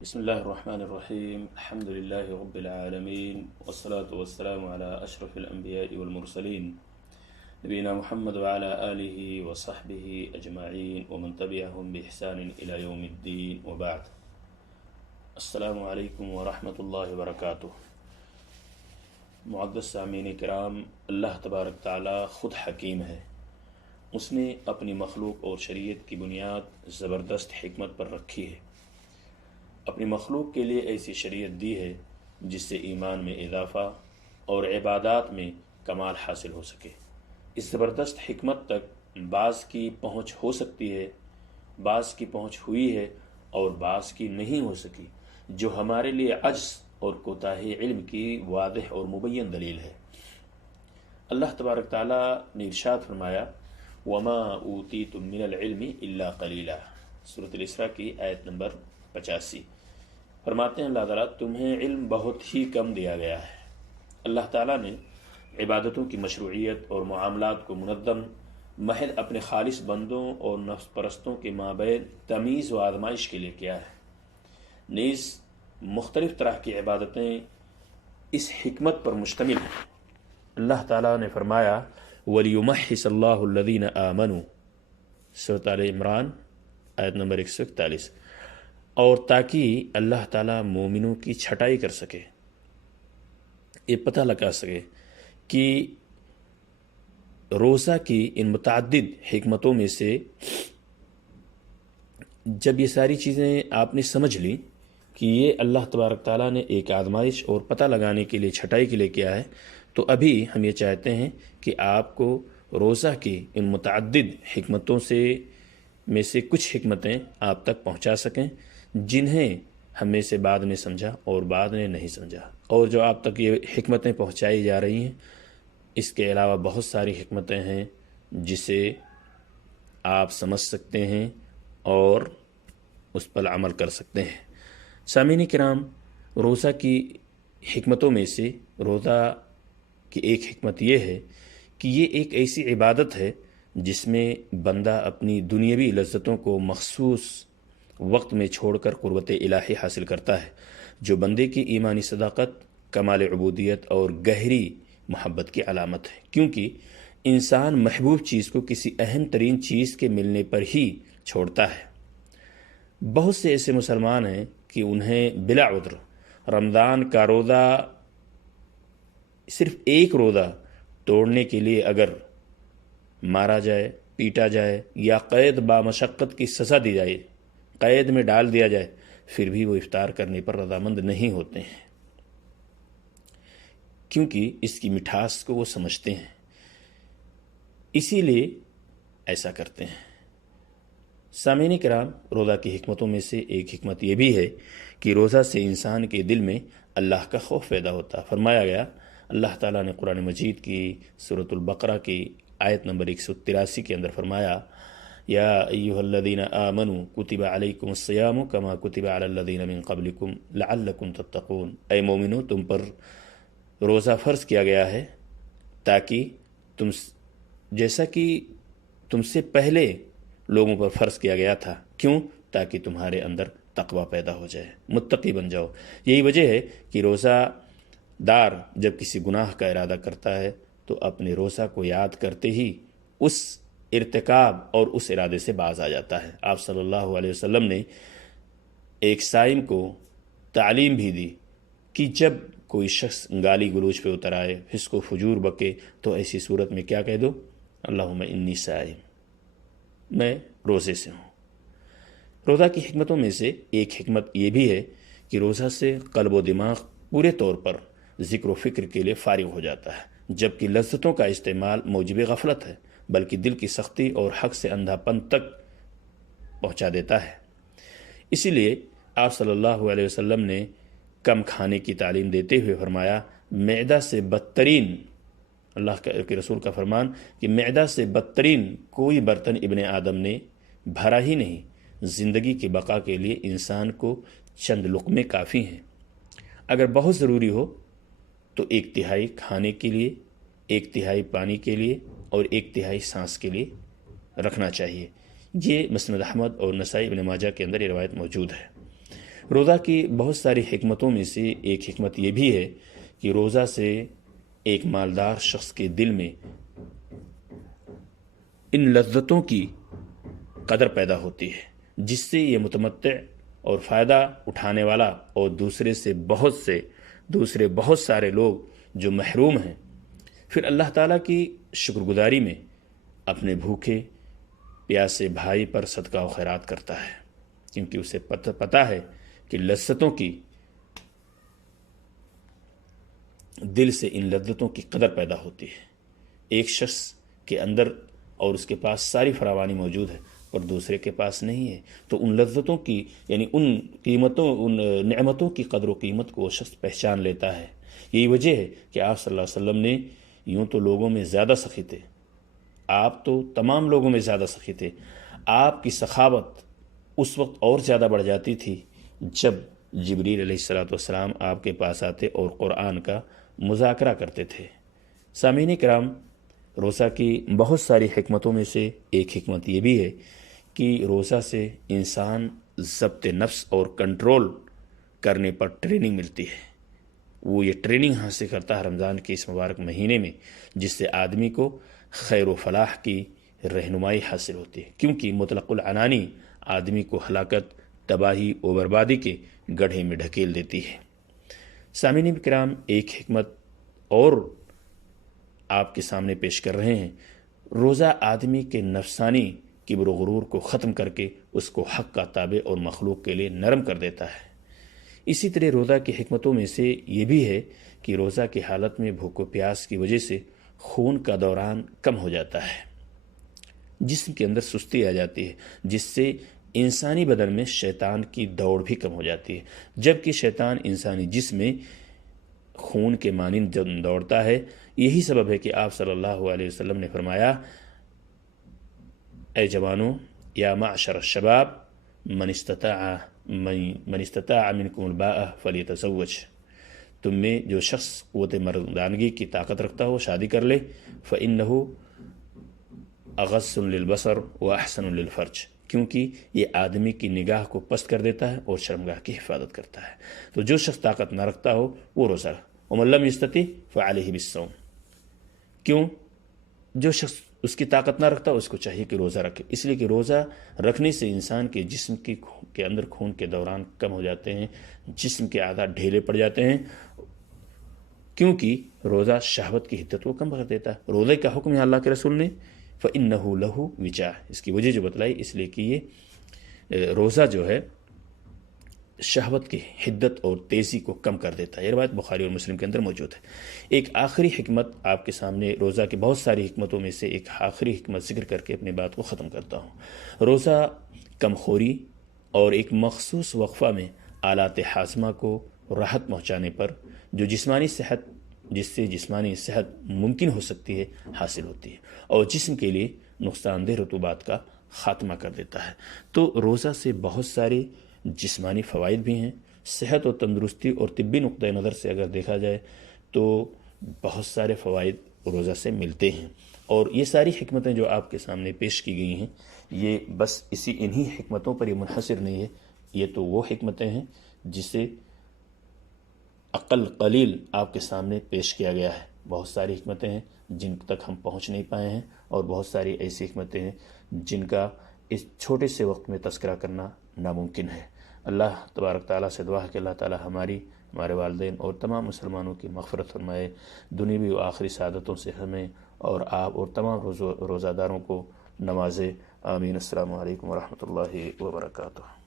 بسم الله الرحمن الرحيم الحمد لله رب العالمين والصلاة والسلام على أشرف الأنبياء والمرسلين نبينا محمد وعلى آله وصحبه أجمعين ومن تبعهم بإحسان إلى يوم الدين وبعد السلام عليكم ورحمة الله وبركاته. معزز سامعین کرام، اللہ تبارک تعالی خود حکیم ہے. اس نے اپنی مخلوق اور شریعت کی بنیاد زبردست حکمت پر رکھی ہے. اپنی مخلوق کے لیے ایسی شریعت دی ہے جس سے ایمان میں اضافہ اور عبادات میں کمال حاصل ہو سکے. اس زبردست حکمت تک بعض کی پہنچ ہو سکتی ہے، بعض کی پہنچ ہوئی ہے اور بعض کی نہیں ہو سکی، جو ہمارے لیے عجز اور کوتاہی علم کی واضح اور مبین دلیل ہے. اللہ تبارک تعالیٰ نے ارشاد فرمایا وَمَا أُوتِيتُم مِّنَ الْعِلْمِ إِلَّا قَلِيلًا، سورۃ الاسراء کی آیت نمبر 85. فرماتے ہیں اللہ تعالیٰ تمہیں علم بہت ہی کم دیا گیا ہے. اللہ تعالیٰ نے عبادتوں کی مشروعیت اور معاملات کو منظم محض اپنے خالص بندوں اور نفس پرستوں کے مابین تمیز و آزمائش کے لیے کیا ہے. نیز مختلف طرح کی عبادتیں اس حکمت پر مشتمل ہیں. اللہ تعالیٰ نے فرمایا وَلِيُمَحِّصَ اللَّهُ الَّذِينَ آمَنُوا، سورۃ آل عمران آیت نمبر 141، اور تاکہ اللہ تعالیٰ مومنوں کی چھٹائی کر سکے، یہ پتہ لگا سکے کہ روزہ کی ان متعدد حکمتوں میں سے جب یہ ساری چیزیں آپ نے سمجھ لی کہ یہ اللہ تبارک تعالیٰ نے ایک آزمائش اور پتہ لگانے کے لیے چھٹائی کے لیے کیا ہے، تو ابھی ہم یہ چاہتے ہیں کہ آپ کو روزہ کی ان متعدد حکمتوں میں سے کچھ حکمتیں آپ تک پہنچا سکیں جنہیں ہمیں سے بعد نے سمجھا اور بعد نے نہیں سمجھا. اور جو آپ تک یہ حکمتیں پہنچائی جا رہی ہیں، اس کے علاوہ بہت ساری حکمتیں ہیں جسے آپ سمجھ سکتے ہیں اور اس پر عمل کر سکتے ہیں. سامعین کرام، روزہ کی حکمتوں میں سے روزہ کی ایک حکمت یہ ہے کہ یہ ایک ایسی عبادت ہے جس میں بندہ اپنی دنیاوی لذتوں کو مخصوص وقت میں چھوڑ کر قربت الہی حاصل کرتا ہے، جو بندے کی ایمانی صداقت، کمال عبودیت اور گہری محبت کی علامت ہے. کیونکہ انسان محبوب چیز کو کسی اہم ترین چیز کے ملنے پر ہی چھوڑتا ہے. بہت سے ایسے مسلمان ہیں کہ انہیں بلا عذر رمضان کا روزہ، صرف ایک روزہ توڑنے کے لیے اگر مارا جائے، پیٹا جائے یا قید بامشقت کی سزا دی جائے، قید میں ڈال دیا جائے، پھر بھی وہ افطار کرنے پر رضامند نہیں ہوتے ہیں، کیونکہ اس کی مٹھاس کو وہ سمجھتے ہیں، اسی لیے ایسا کرتے ہیں. سامعین کرام، روزہ کی حکمتوں میں سے ایک حکمت یہ بھی ہے کہ روزہ سے انسان کے دل میں اللہ کا خوف پیدا ہوتا. فرمایا گیا، اللہ تعالیٰ نے قرآن مجید کی سورۃ البقرہ کی آیت نمبر 183 کے اندر فرمایا یا ایھا الذین آمنوا کتب علیکم الصیام کما کتب علی الذین من قبلکم لعلکم تتقون، اے مومنو تم پر روزہ فرض کیا گیا ہے تاکہ جیسا کہ تم سے پہلے لوگوں پر فرض کیا گیا تھا. کیوں؟ تاکہ تمہارے اندر تقوی پیدا ہو جائے، متقی بن جاؤ. یہی وجہ ہے کہ روزہ دار جب کسی گناہ کا ارادہ کرتا ہے تو اپنے روزہ کو یاد کرتے ہی اس ارتکاب اور اس ارادے سے باز آ جاتا ہے. آپ صلی اللہ علیہ وسلم نے ایک صائم کو تعلیم بھی دی کہ جب کوئی شخص گالی گلوچ پہ اتر آئے، فسق و فجور بکے، تو ایسی صورت میں کیا کہہ دو؟ اللہم انی صائم، میں روزے سے ہوں. روزہ کی حکمتوں میں سے ایک حکمت یہ بھی ہے کہ روزہ سے قلب و دماغ پورے طور پر ذکر و فکر کے لیے فارغ ہو جاتا ہے، جبکہ لذتوں کا استعمال موجب غفلت ہے، بلکہ دل کی سختی اور حق سے اندھا پن تک پہنچا دیتا ہے. اسی لیے آپ صلی اللہ علیہ وسلم نے کم کھانے کی تعلیم دیتے ہوئے فرمایا معدہ سے بدترین، اللہ کے رسول کا فرمان کہ معدہ سے بدترین کوئی برتن ابن آدم نے بھرا ہی نہیں. زندگی کی بقا کے لیے انسان کو چند لقمے کافی ہیں. اگر بہت ضروری ہو تو 1/3 کھانے کے لیے، 1/3 پانی کے لیے اور 1/3 سانس کے لیے رکھنا چاہیے. یہ مسند احمد اور نسائی ابن ماجہ کے اندر یہ روایت موجود ہے. روزہ کی بہت ساری حکمتوں میں سے ایک حکمت یہ بھی ہے کہ روزہ سے ایک مالدار شخص کے دل میں ان لذتوں کی قدر پیدا ہوتی ہے، جس سے یہ متمتع اور فائدہ اٹھانے والا اور دوسرے بہت سارے لوگ جو محروم ہیں، پھر اللہ تعالیٰ کی شکر گزاری میں اپنے بھوکے پیاسے بھائی پر صدقہ و خیرات کرتا ہے، کیونکہ اسے پتہ ہے کہ لذتوں کی دل سے ان لذتوں کی قدر پیدا ہوتی ہے۔ ایک شخص کے اندر اور اس کے پاس ساری فراوانی موجود ہے اور دوسرے کے پاس نہیں ہے، تو ان لذتوں کی یعنی ان نعمتوں کی قدر و قیمت کو وہ شخص پہچان لیتا ہے۔ یہی وجہ ہے کہ آپ صلی اللہ علیہ وسلم نے یوں تو لوگوں میں زیادہ سخی تھے، آپ تو تمام لوگوں میں زیادہ سخی تھے، آپ کی سخاوت اس وقت اور زیادہ بڑھ جاتی تھی جب جبریل علیہ السلام آپ کے پاس آتے اور قرآن کا مذاکرہ کرتے تھے۔ سامعین کرام، روزہ کی بہت ساری حکمتوں میں سے ایک حکمت یہ بھی ہے کہ روزہ سے انسان ضبط نفس اور کنٹرول کرنے پر ٹریننگ ملتی ہے۔ وہ یہ ٹریننگ حاصل کرتا ہے رمضان کے اس مبارک مہینے میں، جس سے آدمی کو خیر و فلاح کی رہنمائی حاصل ہوتی ہے، کیونکہ مطلق العنانی آدمی کو ہلاکت، تباہی و بربادی کے گڑھے میں ڈھکیل دیتی ہے۔ سامعین کرام، ایک حکمت اور آپ کے سامنے پیش کر رہے ہیں۔ روزہ آدمی کے نفسانی کبر و غرور کو ختم کر کے اس کو حق کا تابع اور مخلوق کے لیے نرم کر دیتا ہے۔ اسی طرح روزہ کی حکمتوں میں سے یہ بھی ہے کہ روزہ کی حالت میں بھوک و پیاس کی وجہ سے خون کا دوران کم ہو جاتا ہے، جسم کے اندر سستی آ جاتی ہے، جس سے انسانی بدن میں شیطان کی دوڑ بھی کم ہو جاتی ہے، جبکہ شیطان انسانی جسم میں خون کے مانند دوڑتا ہے۔ یہی سبب ہے کہ آپ صلی اللہ علیہ وسلم نے فرمایا، اے جوانوں، یا معشر الشباب، من استطاع منکم الباء فلیتزوج، تم میں جو شخص قوت مردانگی کی طاقت رکھتا ہو شادی کر لے، فإنہ اغض للبصر واحسن للفرج، کیونکہ یہ آدمی کی نگاہ کو پست کر دیتا ہے اور شرمگاہ کی حفاظت کرتا ہے۔ تو جو شخص طاقت نہ رکھتا ہو وہ روزہ، ومن لم یستطع فعلیہ بالصوم، کیوں؟ جو شخص اس کی طاقت نہ رکھتا اس کو چاہیے کہ روزہ رکھے، اس لیے کہ روزہ رکھنے سے انسان کے جسم کے اندر خون کے دوران کم ہو جاتے ہیں، جسم کے اعضاء ڈھیلے پڑ جاتے ہیں، کیونکہ روزہ شہوت کی حدت کو کم کر دیتا ہے۔ روزے کا حکم ہے اللہ کے رسول نے فإنہ لہ وجاء، اس کی وجہ جو بتلائی، اس لیے کہ یہ روزہ جو ہے شہوت کی حدت اور تیزی کو کم کر دیتا ہے۔ یہ روایت بخاری اور مسلم کے اندر موجود ہے۔ ایک آخری حکمت آپ کے سامنے، روزہ کی بہت ساری حکمتوں میں سے ایک آخری حکمت ذکر کر کے اپنی بات کو ختم کرتا ہوں۔ روزہ کم خوری اور ایک مخصوص وقفہ میں آلات ہاضمہ کو راحت پہنچانے پر جو جس سے جسمانی صحت ممکن ہو سکتی ہے حاصل ہوتی ہے، اور جسم کے لیے نقصان دہ رطوبات کا خاتمہ کر دیتا ہے۔ تو روزہ سے بہت سارے جسمانی فوائد بھی ہیں، صحت و تندرستی اور طبی نقطۂ نظر سے اگر دیکھا جائے تو بہت سارے فوائد روزہ سے ملتے ہیں، اور یہ ساری حکمتیں جو آپ کے سامنے پیش کی گئی ہیں یہ بس انہی حکمتوں پر یہ منحصر نہیں ہے، یہ تو وہ حکمتیں ہیں جسے عقل قلیل آپ کے سامنے پیش کیا گیا ہے۔ بہت ساری حکمتیں ہیں جن تک ہم پہنچ نہیں پائے ہیں، اور بہت ساری ایسی حکمتیں ہیں جن کا اس چھوٹے سے وقت میں تذکرہ کرنا ناممکن ہے۔ اللہ تبارک تعالیٰ سے دعا ہے کہ اللہ تعالیٰ ہمارے والدین اور تمام مسلمانوں کی مغفرت فرمائے، دنیوی و آخری سعادتوں سے ہمیں اور آپ اور تمام روزہ داروں کو نوازے، آمین۔ السلام علیکم ورحمۃ اللہ وبرکاتہ۔